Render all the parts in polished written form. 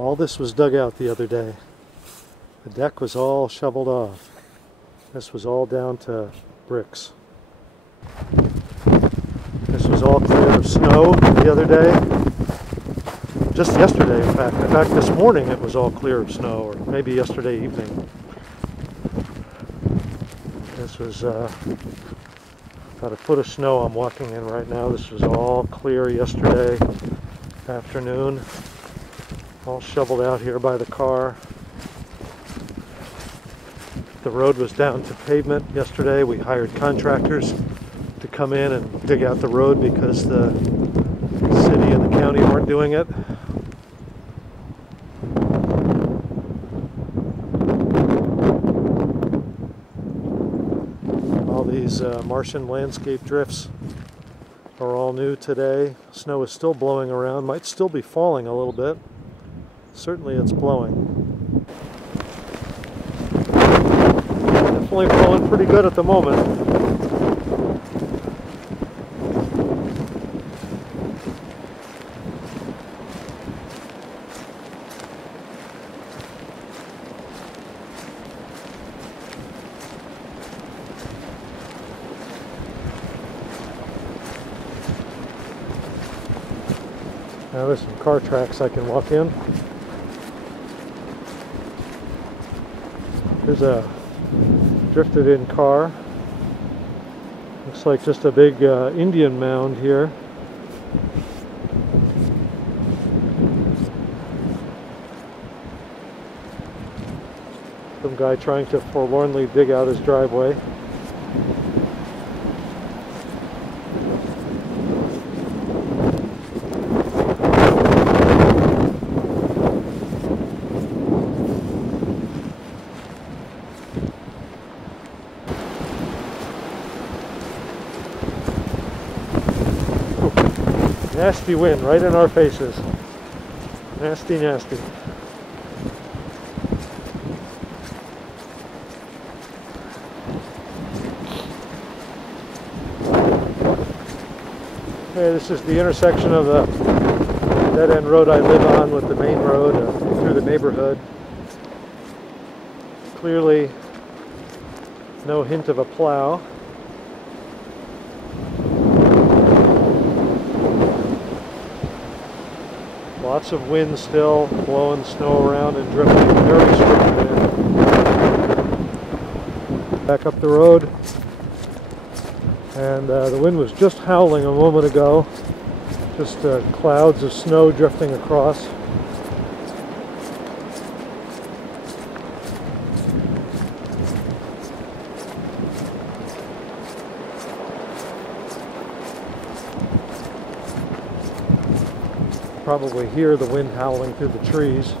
All this was dug out the other day. The deck was all shoveled off. This was all down to bricks. This was all clear of snow the other day. Just yesterday, in fact. In fact, this morning it was all clear of snow, or maybe yesterday evening. This was about a foot of snow I'm walking in right now. This was all clear yesterday afternoon. All shoveled out here by the car. The road was down to pavement yesterday. We hired contractors to come in and dig out the road because the city and the county weren't doing it. All these Martian landscape drifts are all new today. Snow is still blowing around, might still be falling a little bit. Certainly it's blowing. Definitely blowing pretty good at the moment. Now there's some car tracks I can walk in. There's a drifted in car. Looks like just a big Indian mound here. Some guy trying to forlornly dig out his driveway. Nasty wind right in our faces. Nasty, nasty. Okay, this is the intersection of the dead-end road I live on with the main road through the neighborhood. Clearly no hint of a plow. Lots of wind still, blowing snow around and drifting very strongly in. Back up the road, and the wind was just howling a moment ago. Just clouds of snow drifting across. Probably hear the wind howling through the trees.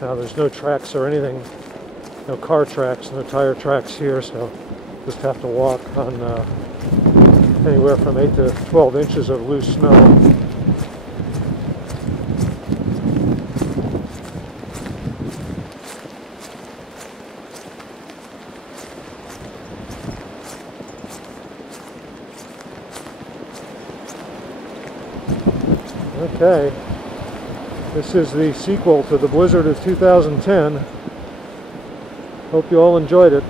Now there's no tracks or anything, no car tracks, no tire tracks here, so just have to walk on anywhere from 8 to 12 inches of loose snow. Okay, this is the sequel to the blizzard of 2010. Hope you all enjoyed it.